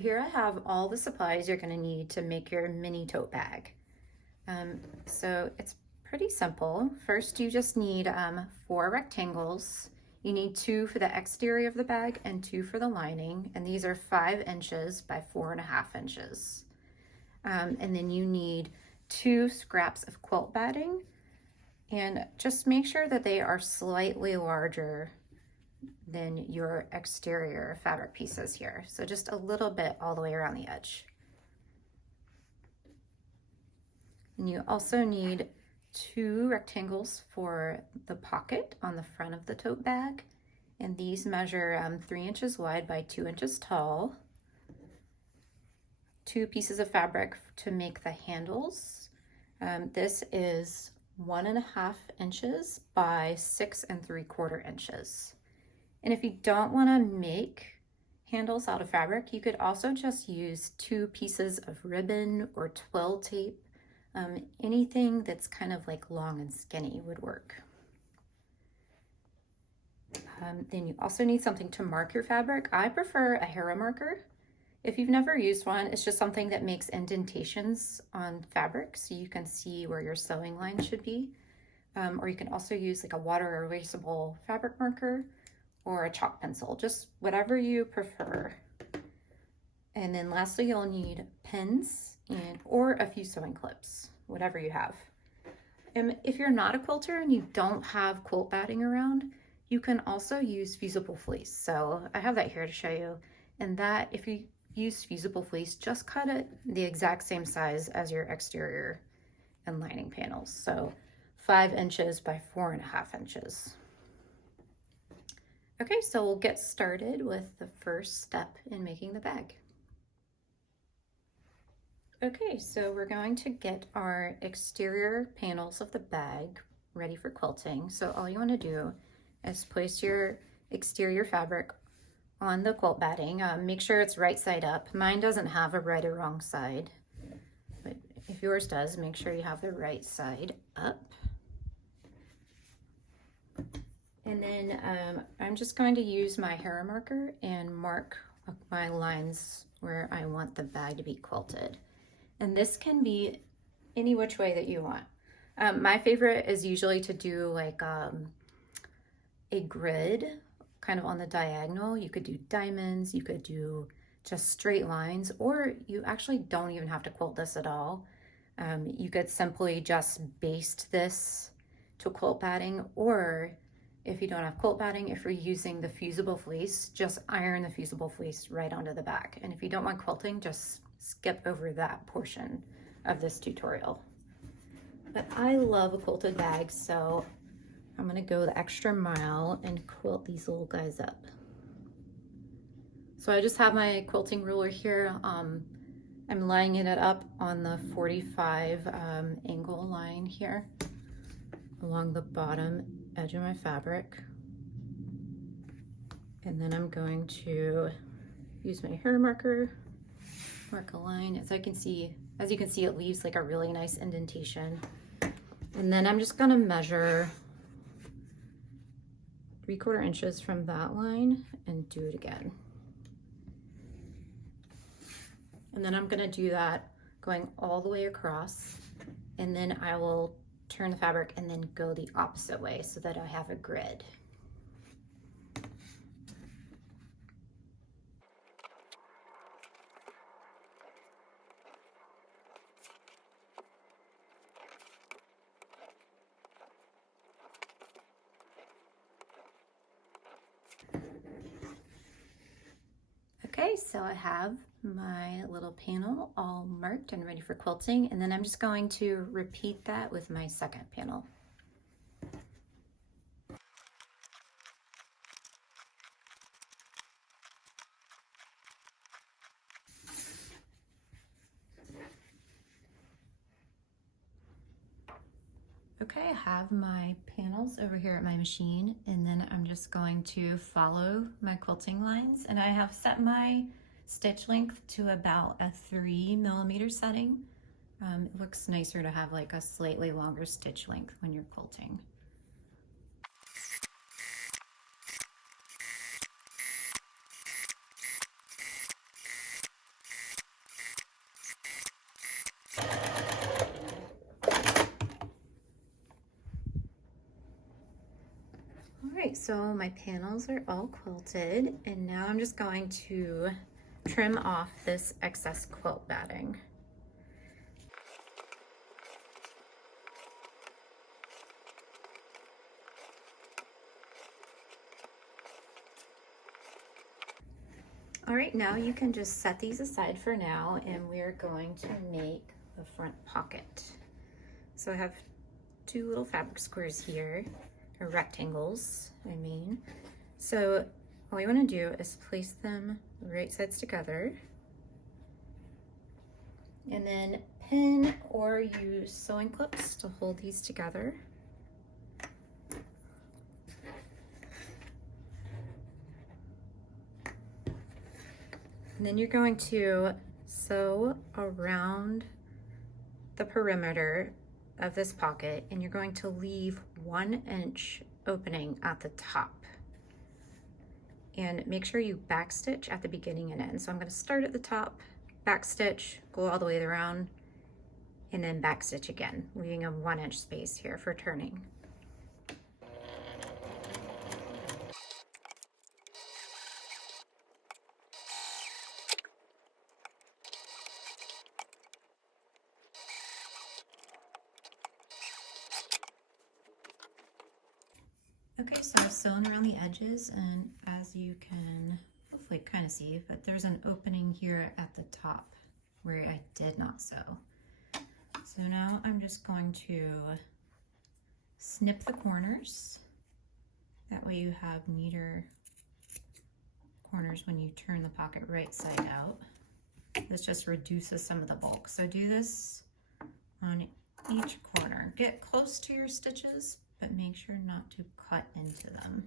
here I have all the supplies you're going to need to make your mini tote bag. So it's pretty simple. First, you just need 4 rectangles. You need 2 for the exterior of the bag and 2 for the lining, and these are 5 inches by 4.5 inches. And then you need 2 scraps of quilt batting, and just make sure that they are slightly larger than your exterior fabric pieces here. So just a little bit all the way around the edge. And you also need 2 rectangles for the pocket on the front of the tote bag. And these measure 3 inches wide by 2 inches tall. 2 pieces of fabric to make the handles. This is 1.5 inches by 6 3/4 inches. And if you don't want to make handles out of fabric, you could also just use 2 pieces of ribbon or twill tape. Anything that's kind of like long and skinny would work. Then you also need something to mark your fabric. I prefer a hera marker. If you've never used one, it's just something that makes indentations on fabric so you can see where your sewing line should be. Or you can also use like a water erasable fabric marker or a chalk pencil, just whatever you prefer. And then lastly, you'll need pins or a few sewing clips, whatever you have. And if you're not a quilter and you don't have quilt batting around, you can also use fusible fleece. So I have that here to show you. And that, if you use fusible fleece, just cut it the exact same size as your exterior and lining panels. So 5 inches by 4.5 inches. Okay, so we'll get started with the first step in making the bag. Okay, so we're going to get our exterior panels of the bag ready for quilting. So all you want to do is place your exterior fabric on the quilt batting. Make sure it's right side up. Mine doesn't have a right or wrong side, but if yours does, make sure you have the right side up. And then I'm just going to use my hera marker and mark my lines where I want the bag to be quilted. And this can be any which way that you want. My favorite is usually to do like a grid kind of on the diagonal. You could do diamonds, you could do just straight lines, or you actually don't even have to quilt this at all. You could simply just baste this to quilt batting, or if you don't have quilt batting, if you're using the fusible fleece, just iron the fusible fleece right onto the back. And if you don't want quilting, just skip over that portion of this tutorial. But I love a quilted bag, so I'm gonna go the extra mile and quilt these little guys up. So I just have my quilting ruler here. I'm lining it up on the 45 angle line here along the bottom edge of my fabric. And then I'm going to use my hera marker, mark a line. As you can see, it leaves like a really nice indentation. And then I'm just gonna measure 3/4 inches from that line and do it again. And then I'm gonna do that going all the way across, and then I will turn the fabric and then go the opposite way so that I have a grid. Okay, so I have my little panel all marked and ready for quilting, and then I'm just going to repeat that with my second panel. Okay, I have my panels over here at my machine, and then I'm just going to follow my quilting lines, and I have set my stitch length to about a 3mm setting. It looks nicer to have like a slightly longer stitch length when you're quilting. All right, so my panels are all quilted, and now I'm just going to trim off this excess quilt batting. All right, now you can just set these aside for now, and we're going to make the front pocket. So I have two little fabric squares here, or rectangles, I mean. So all you want to do is place them right sides together, and then pin or use sewing clips to hold these together. And then you're going to sew around the perimeter of this pocket, and you're going to leave 1 inch opening at the top. And make sure you backstitch at the beginning and end. So I'm going to start at the top, backstitch, go all the way around, and then backstitch again, leaving a 1 inch space here for turning. Okay, so I've sewn around the edges, and as you can hopefully kind of see, but there's an opening here at the top where I did not sew. So now I'm just going to snip the corners. That way you have neater corners when you turn the pocket right side out. This just reduces some of the bulk. So do this on each corner. Get close to your stitches, but make sure not to cut into them.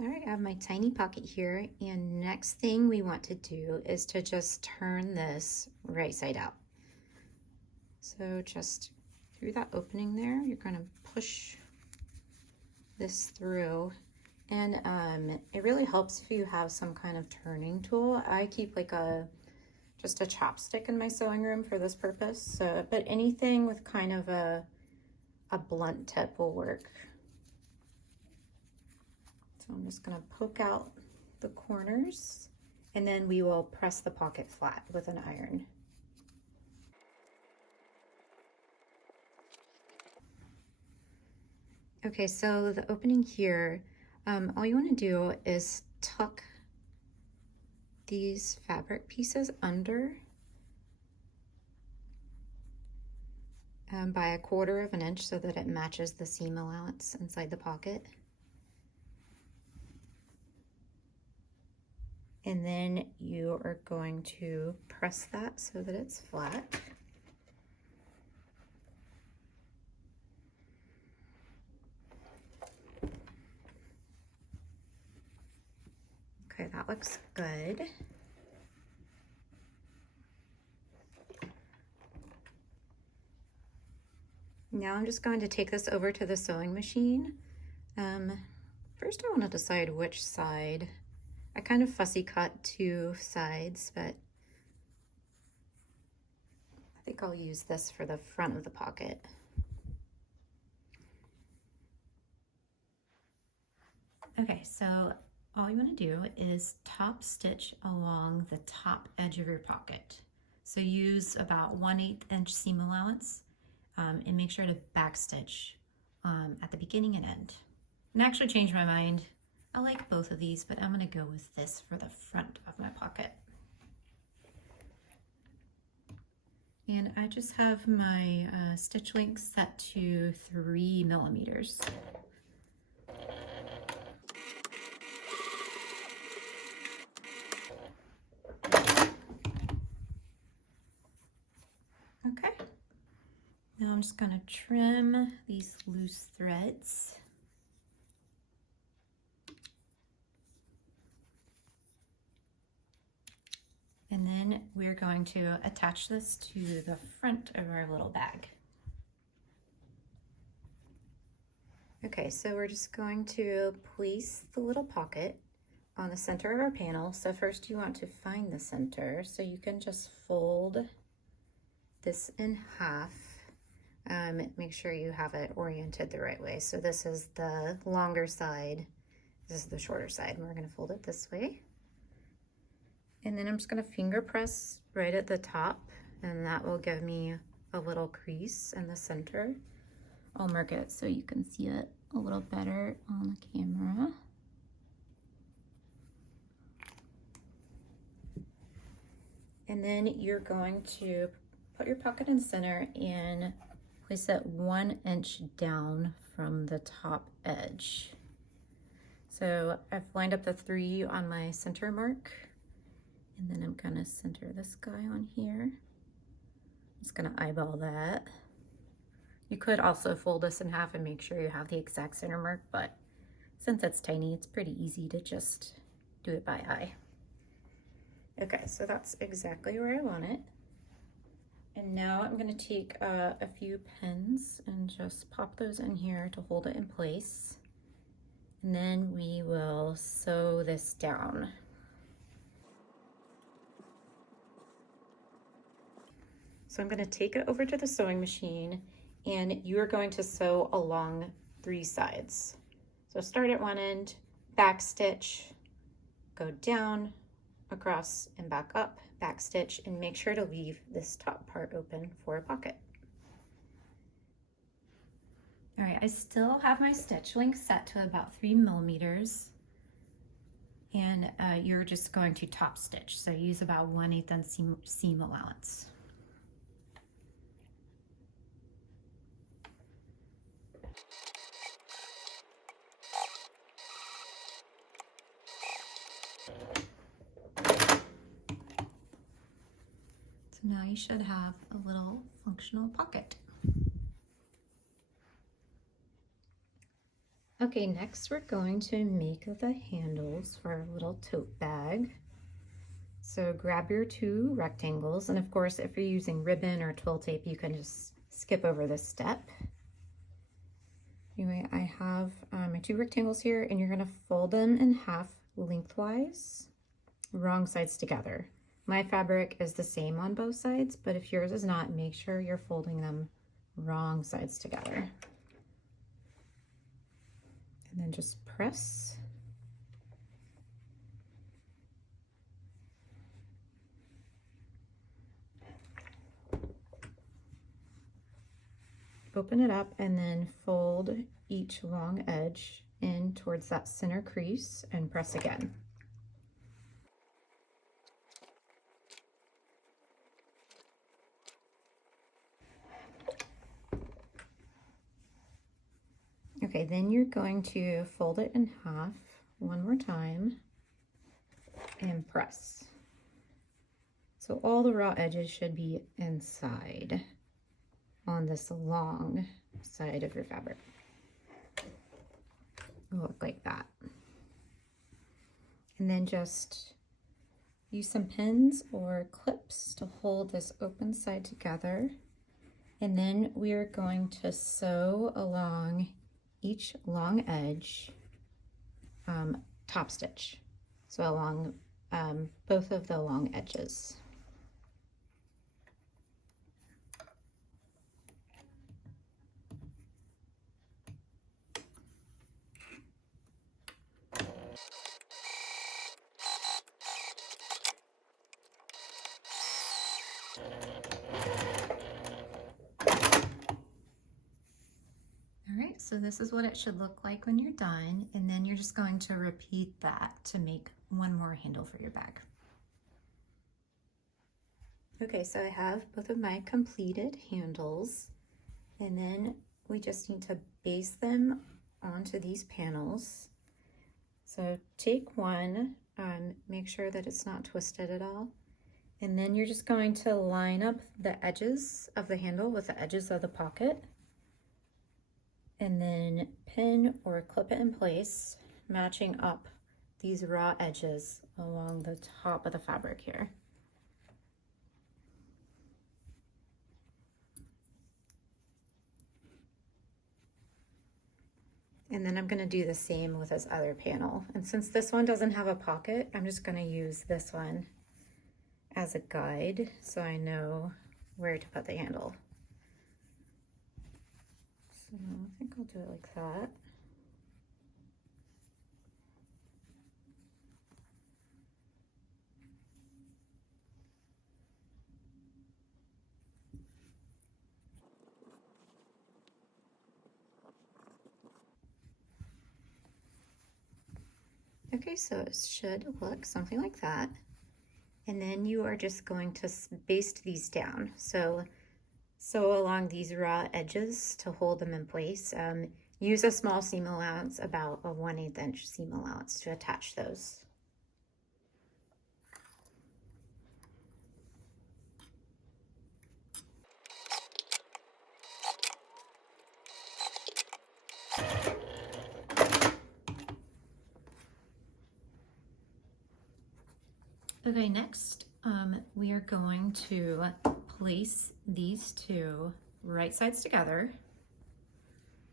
All right, I have my tiny pocket here, and next thing we want to do is to just turn this right side out. So just through that opening there, you're gonna push this through. And it really helps if you have some kind of turning tool. I keep like just a chopstick in my sewing room for this purpose. So, but anything with kind of a blunt tip will work. So I'm just gonna poke out the corners, and then we will press the pocket flat with an iron. Okay, so the opening here, all you want to do is tuck these fabric pieces under by 1/4 of an inch so that it matches the seam allowance inside the pocket. And then you are going to press that so that it's flat. Okay, that looks good. Now I'm just going to take this over to the sewing machine. First I want to decide which side. I kind of fussy cut 2 sides, but I think I'll use this for the front of the pocket. Okay, so all you want to do is top stitch along the top edge of your pocket. So use about 1/8 inch seam allowance, and make sure to backstitch at the beginning and end. And I actually changed my mind. I like both of these, but I'm going to go with this for the front of my pocket. And I just have my stitch length set to 3 millimeters. Okay, now I'm just going to trim these loose threads. And then we're going to attach this to the front of our little bag. Okay, so we're just going to place the little pocket on the center of our panel. So first you want to find the center. So you can just fold this in half. Make sure you have it oriented the right way. So this is the longer side, this is the shorter side, and we're gonna fold it this way. And then I'm just gonna finger press right at the top, and that will give me a little crease in the center. I'll mark it so you can see it a little better on the camera. And then you're going to put your pocket in the center and place it 1 inch down from the top edge. So I've lined up the 3 on my center mark, and then I'm gonna center this guy on here. I'm just gonna eyeball that. You could also fold this in half and make sure you have the exact center mark, but since it's tiny, it's pretty easy to just do it by eye. Okay, so that's exactly where I want it. And now I'm gonna take a few pins and just pop those in here to hold it in place. And then we will sew this down. So I'm gonna take it over to the sewing machine, and you're going to sew along 3 sides. So start at one end, backstitch, go down, across and back up, backstitch, and make sure to leave this top part open for a pocket. All right, I still have my stitch length set to about 3 millimeters, and you're just going to top stitch. So use about 1/8 seam allowance. So now you should have a little functional pocket. Okay, next we're going to make the handles for our little tote bag. So grab your 2 rectangles, and of course if you're using ribbon or twill tape, you can just skip over this step. Anyway, I have my 2 rectangles here, and you're gonna fold them in half lengthwise, wrong sides together. My fabric is the same on both sides, but if yours is not, make sure you're folding them wrong sides together. And then just press. Open it up and then fold each long edge in towards that center crease and press again. Okay, then you're going to fold it in half one more time and press. So all the raw edges should be inside on this long side of your fabric. It'll look like that. And then just use some pins or clips to hold this open side together. And then we're going to sew along each long edge, top stitch. So along both of the long edges. So this is what it should look like when you're done, and then you're just going to repeat that to make one more handle for your bag. Okay, so I have both of my completed handles, and then we just need to baste them onto these panels. So take one, make sure that it's not twisted at all, and then you're just going to line up the edges of the handle with the edges of the pocket, and then pin or clip it in place, matching up these raw edges along the top of the fabric here. And then I'm going to do the same with this other panel. And since this one doesn't have a pocket, I'm just going to use this one as a guide so I know where to put the handle. So I think I'll do it like that. Okay, so it should look something like that. And then you are just going to baste these down. So sew along these raw edges to hold them in place. Use a small seam allowance, about a 1/8 inch seam allowance, to attach those. Okay, next we are going to place these two right sides together.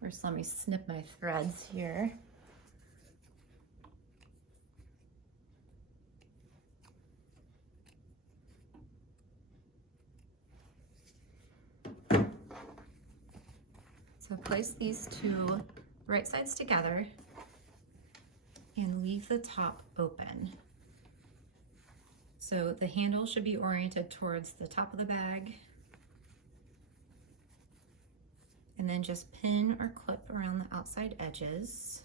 First, let me snip my threads here. So place these two right sides together and leave the top open. So the handle should be oriented towards the top of the bag. And then just pin or clip around the outside edges.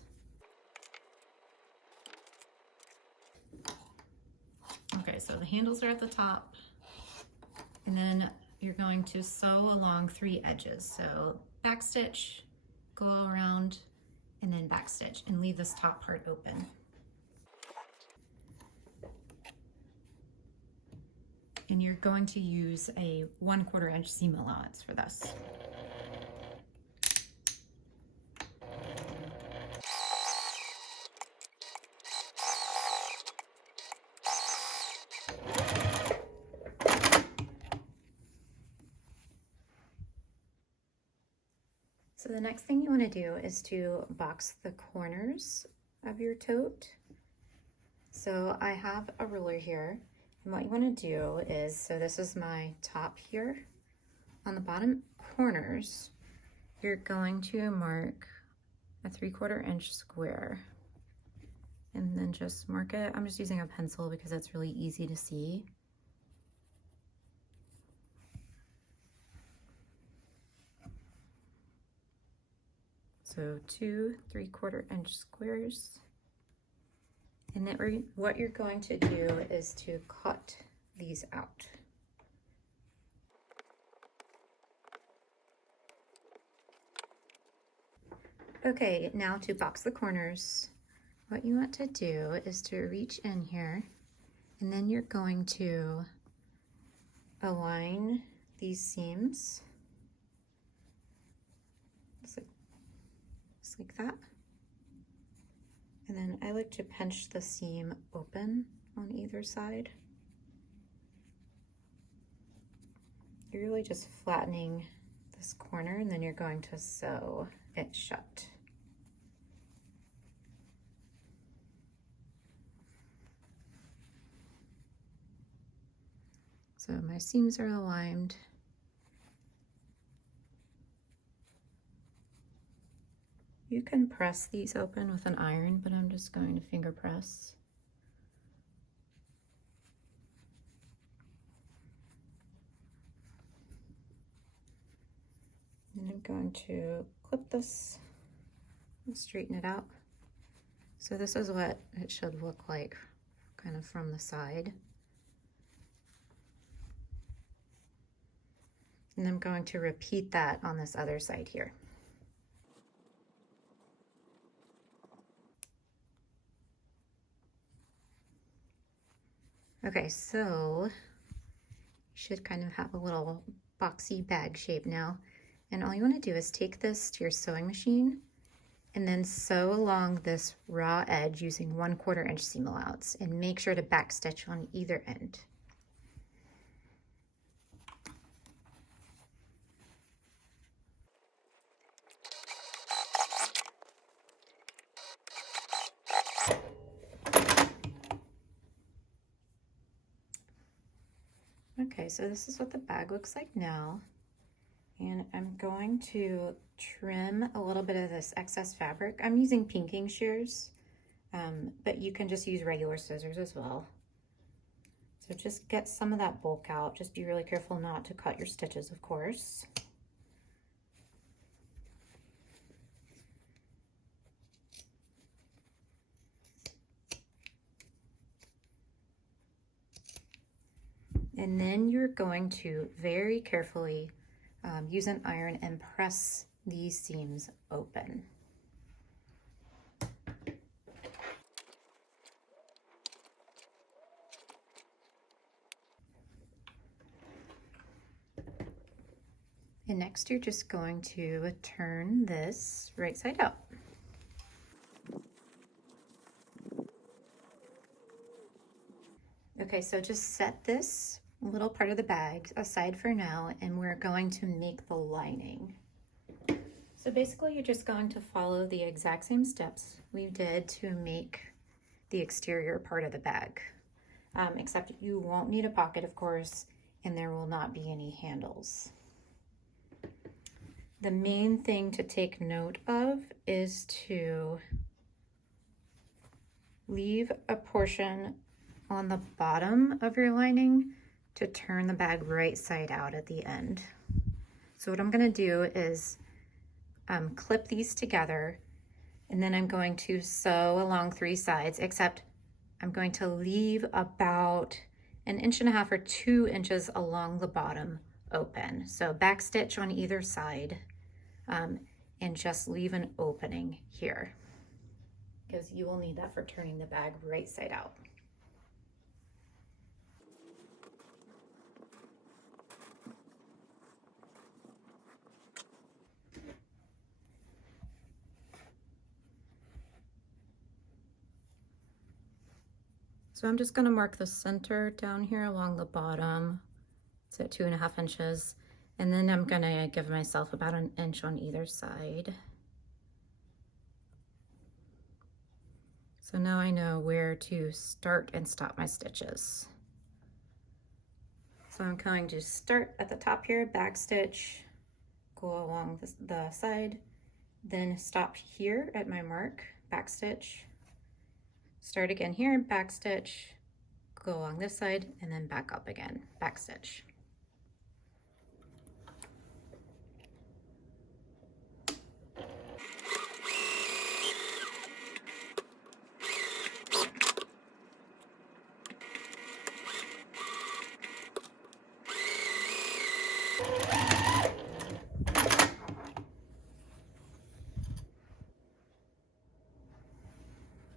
Okay, so the handles are at the top. And then you're going to sew along 3 edges. So backstitch, go around, and then backstitch, and leave this top part open. And you're going to use a 1/4 inch seam allowance for this. So the next thing you want to do is to box the corners of your tote. So I have a ruler here, and what you want to do is, so this is my top here. On the bottom corners, you're going to mark a 3/4 inch square, and then just mark it. I'm just using a pencil because that's really easy to see. So 2 3/4 inch squares. And then what you're going to do is to cut these out. Okay, now to box the corners, what you want to do is to reach in here, and then you're going to align these seams just like that. And then I like to pinch the seam open on either side. You're really just flattening this corner, and then you're going to sew it shut. So my seams are aligned. You can press these open with an iron, but I'm just going to finger press. And I'm going to clip this and straighten it out. So this is what it should look like, kind of from the side. And I'm going to repeat that on this other side here. Okay, so you should kind of have a little boxy bag shape now. And all you want to do is take this to your sewing machine and then sew along this raw edge using 1/4 inch seam allowance, and make sure to backstitch on either end. Okay, so this is what the bag looks like now. And I'm going to trim a little bit of this excess fabric. I'm using pinking shears, but you can just use regular scissors as well. So just get some of that bulk out. Just be really careful not to cut your stitches, of course. And then you're going to very carefully use an iron and press these seams open. And next you're just going to turn this right side out. Okay, so just set this little part of the bag aside for now, and we're going to make the lining. So basically you're just going to follow the exact same steps we did to make the exterior part of the bag, except you won't need a pocket, of course, and there will not be any handles. The main thing to take note of is to leave a portion on the bottom of your lining to turn the bag right side out at the end. So what I'm going to do is clip these together, and then I'm going to sew along 3 sides, except I'm going to leave about 1.5 inches or 2 inches along the bottom open. So backstitch on either side, and just leave an opening here, because you will need that for turning the bag right side out. So I'm just going to mark the center down here along the bottom. It's at 2.5 inches. And then I'm going to give myself about 1 inch on either side. So now I know where to start and stop my stitches. So I'm going to start at the top here, backstitch, go along the side, then stop here at my mark, backstitch, start again here, backstitch, go along this side, and then back up again, backstitch.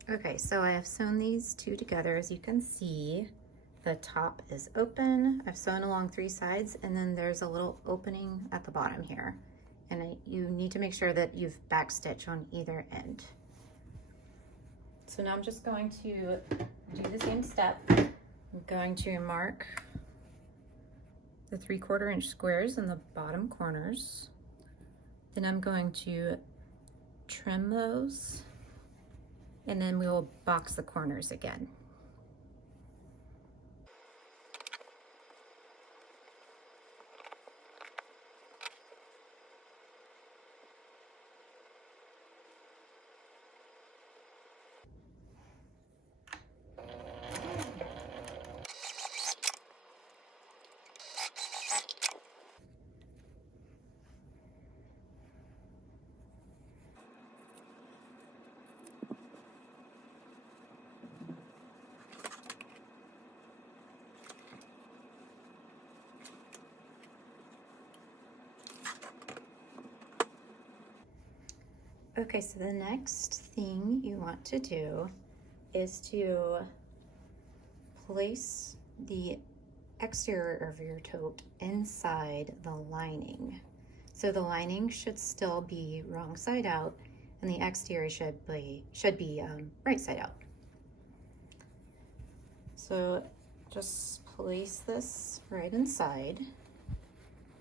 Okay, so I have sewn these 2 together. As you can see, the top is open. I've sewn along 3 sides, and then there's a little opening at the bottom here. And you need to make sure that you've backstitched on either end. So now I'm just going to do the same step. I'm going to mark the 3/4 inch squares in the bottom corners. Then I'm going to trim those, and then we will box the corners again. Okay, so the next thing you want to do is to place the exterior of your tote inside the lining. So the lining should still be wrong side out, and the exterior should be right side out. So just place this right inside.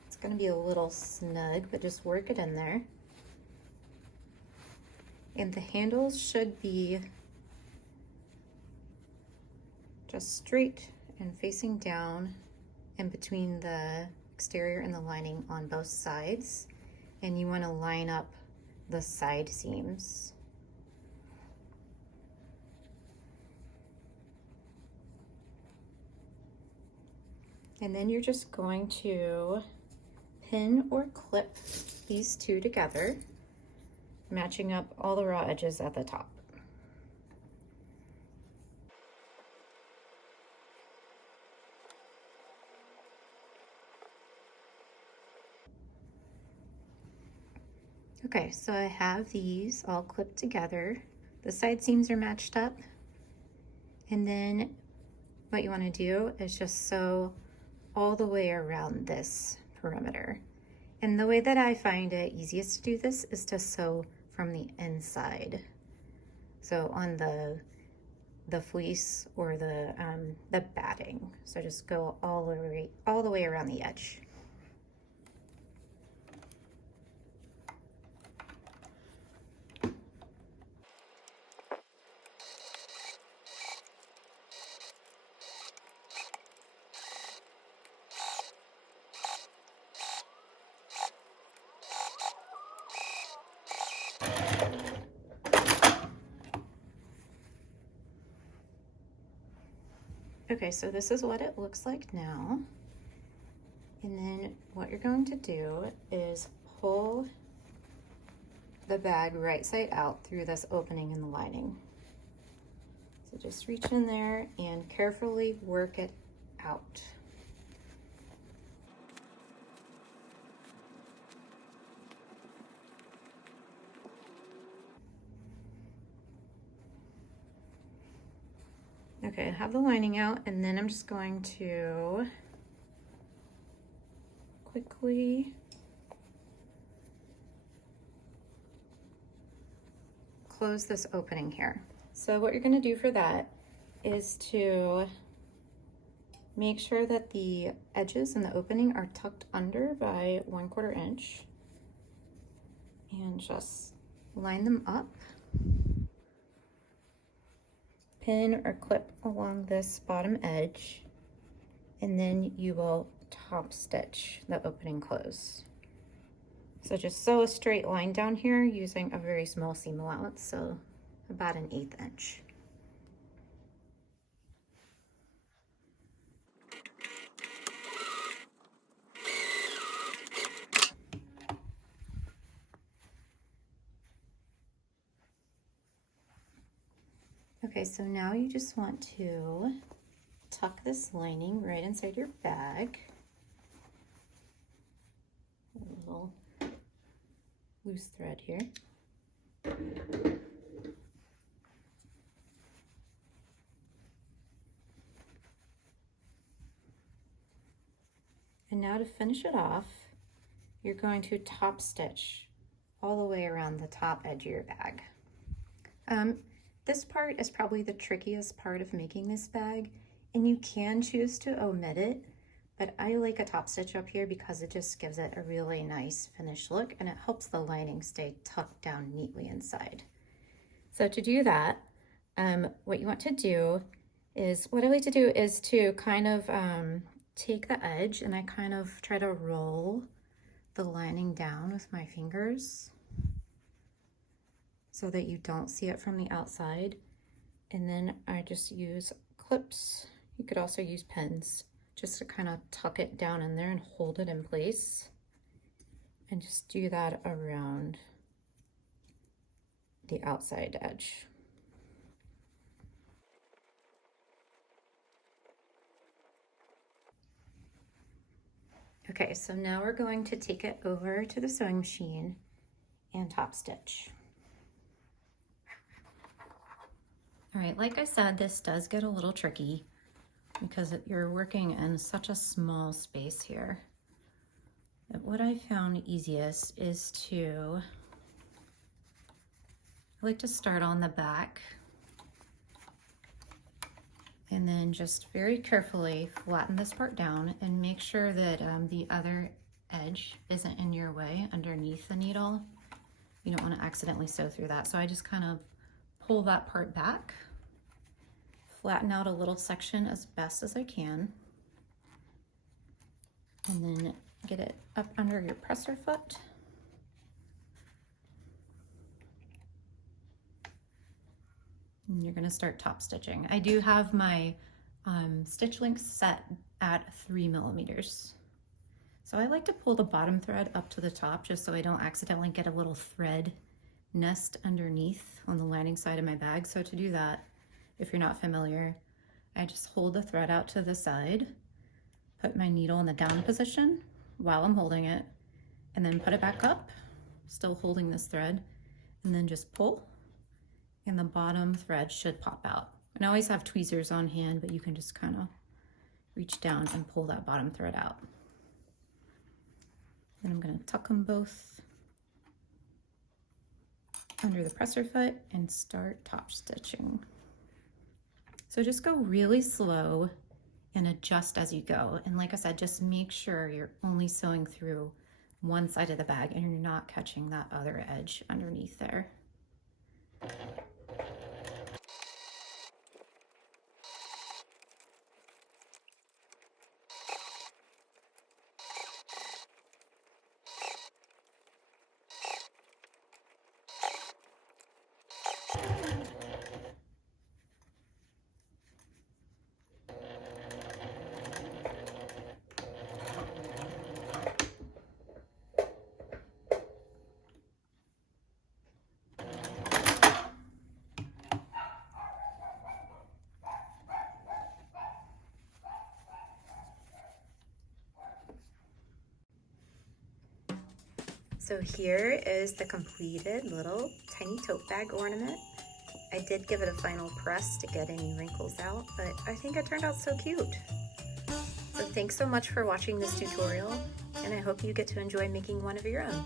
It's going to be a little snug, but just work it in there. And the handles should be just straight and facing down in between the exterior and the lining on both sides, and you want to line up the side seams. And then you're just going to pin or clip these two together, matching up all the raw edges at the top. Okay, so I have these all clipped together. The side seams are matched up. And then what you want to do is just sew all the way around this perimeter. And the way that I find it easiest to do this is to sew from the inside. So on the fleece or the batting. So just go all the way around the edge. Okay, so this is what it looks like now. And then what you're going to do is pull the bag right side out through this opening in the lining. So just reach in there and carefully work it out. Okay, I have the lining out, and then I'm just going to quickly close this opening here. So what you're going to do for that is to make sure that the edges in the opening are tucked under by 1/4 inch, and just line them up. Pin or clip along this bottom edge, and then you will top stitch the opening close. So just sew a straight line down here using a very small seam allowance, so about 1/8 inch. Okay, so now you just want to tuck this lining right inside your bag. A little loose thread here. And now to finish it off, you're going to top stitch all the way around the top edge of your bag. This part is probably the trickiest part of making this bag, and you can choose to omit it, but I like a top stitch up here because it just gives it a really nice finished look, and it helps the lining stay tucked down neatly inside. So to do that, what you want to do is, what I like to do is to kind of take the edge, and I kind of try to roll the lining down with my fingers so that you don't see it from the outside. And then I just use clips. You could also use pins just to kind of tuck it down in there and hold it in place. And just do that around the outside edge. Okay, so now we're going to take it over to the sewing machine and top stitch. All right, like I said, this does get a little tricky because you're working in such a small space here. But what I found easiest is I like to start on the back and then just very carefully flatten this part down and make sure that the other edge isn't in your way underneath the needle. You don't want to accidentally sew through that. So I just kind of pull that part back, flatten out a little section as best as I can, And then get it up under your presser foot. And you're gonna start top stitching. I do have my stitch length set at 3 millimeters. So I like to pull the bottom thread up to the top just so I don't accidentally get a little thread nest underneath on the lining side of my bag. So to do that, if you're not familiar, I just hold the thread out to the side, put my needle in the down position while I'm holding it, and then put it back up, still holding this thread, and then just pull, and the bottom thread should pop out. And I always have tweezers on hand, but you can just kind of reach down and pull that bottom thread out. Then I'm going to tuck them both under the presser foot and start top stitching. So just go really slow and adjust as you go. And like I said, just make sure you're only sewing through one side of the bag and you're not catching that other edge underneath there. So here is the completed little tiny tote bag ornament. I did give it a final press to get any wrinkles out, but I think it turned out so cute. So thanks so much for watching this tutorial, and I hope you get to enjoy making one of your own.